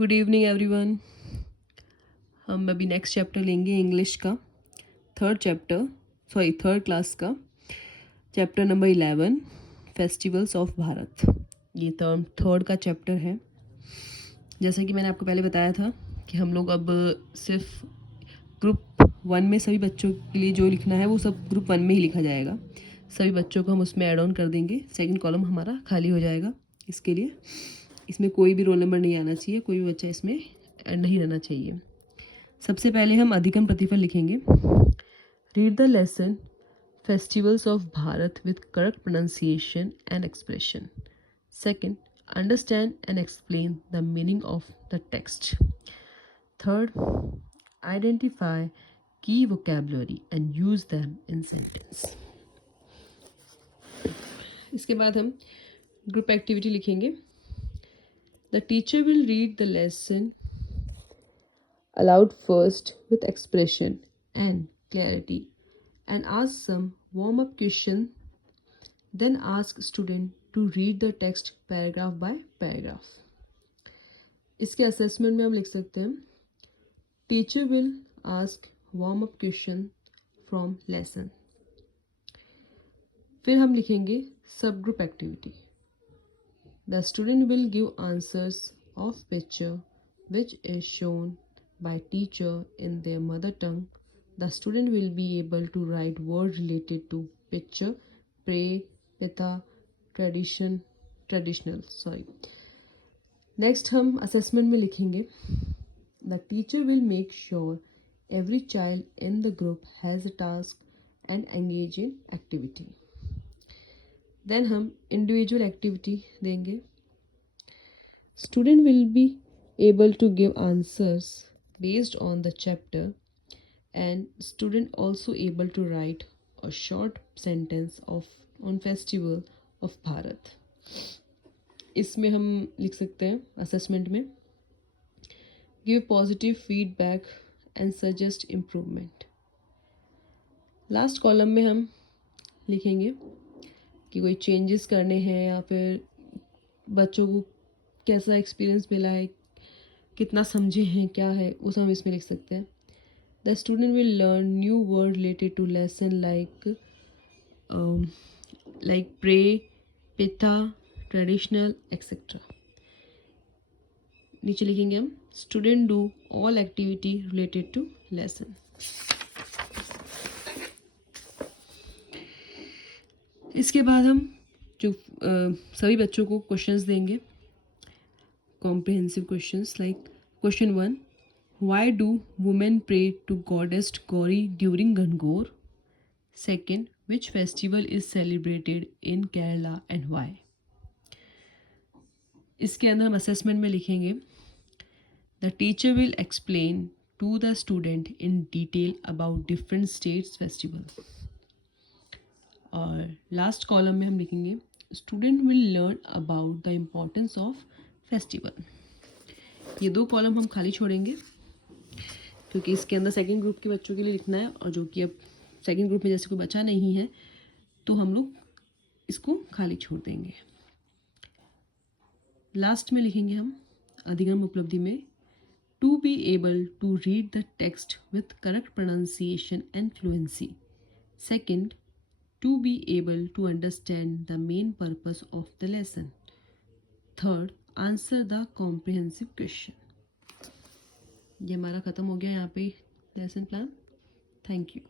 Good evening everyone. हम अभी next chapter लेंगे इंग्लिश का, थर्ड क्लास का chapter number 11 festivals of Bharat. ये थर्ड का चैप्टर है। जैसा कि मैंने आपको पहले बताया था कि हम लोग अब सिर्फ ग्रुप 1 में सभी बच्चों के लिए जो लिखना है वो सब ग्रुप 1 में ही लिखा जाएगा। सभी बच्चों को हम उसमें ऐड ऑन कर देंगे। सेकंड कॉलम हमारा खाली हो जाएगा। इसके लिए इसमें कोई भी रोल नंबर नहीं आना चाहिए, कोई भी बच्चा इसमें ऐड नहीं रहना चाहिए। सबसे पहले हम अधिगम प्रतिफल लिखेंगे। Read the lesson festivals of Bharat with correct pronunciation and expression. Second, understand and explain the meaning of the text. Third, identify key vocabulary and use them in sentence. इसके बाद हम ग्रुप एक्टिविटी लिखेंगे। The teacher will read the lesson aloud first with expression and clarity and ask some warm-up question, then ask student to read the text paragraph by paragraph. इसके assessment में हम लिख सकते हैं teacher will ask warm up question from lesson. फिर हम लिखेंगे सब group activity. The student will give answers of picture which is shown by teacher in their mother tongue. The student will be able to write words related to picture, pray, pitha, traditional. Next हम assessment में लिखेंगे the teacher will make sure every child in the group has a task and engage in activity. Then हम individual activity देंगे। Student will be able to give answers based on the chapter and student also able to write a short sentence on festival of Bharat. इसमें हम लिख सकते हैं assessment में give positive feedback and suggest improvement. Last column में हम लिखेंगे कि कोई चेंजेस करने हैं या फिर बच्चों को कैसा एक्सपीरियंस मिला है, कितना समझे हैं, क्या है, वो सब हम इसमें लिख सकते हैं। The student will learn new word related to lesson like pray, pitha, traditional etcetera. नीचे लिखेंगे हम student do all activity related to lesson. इसके बाद हम जो सभी बच्चों को क्वेश्चंस देंगे, comprehensive questions like question 1, why do women pray to goddess Gauri during Gangor? Second, which festival is celebrated in Kerala and why? इसके अंदर हम assessment में लिखेंगे the teacher will explain to the student in detail about different states festival. और last column में हम लिखेंगे student will learn about the importance of festival. ये दो कॉलम हम खाली छोड़ेंगे क्योंकि इसके अंदर सेकंड ग्रुप के बच्चों के लिए लिखना है और जो कि अब सेकंड ग्रुप में जैसे कोई बचा नहीं है तो हम लोग इसको खाली छोड़ देंगे। लास्ट में लिखेंगे हम अधिगम उपलब्धि में to be able to read the text with correct pronunciation and fluency. Second, to be able to understand the main purpose of the lesson. Third, answer the comprehensive question. ये हमारा ख़त्म हो गया यहाँ पे लेसन प्लान। Thank you.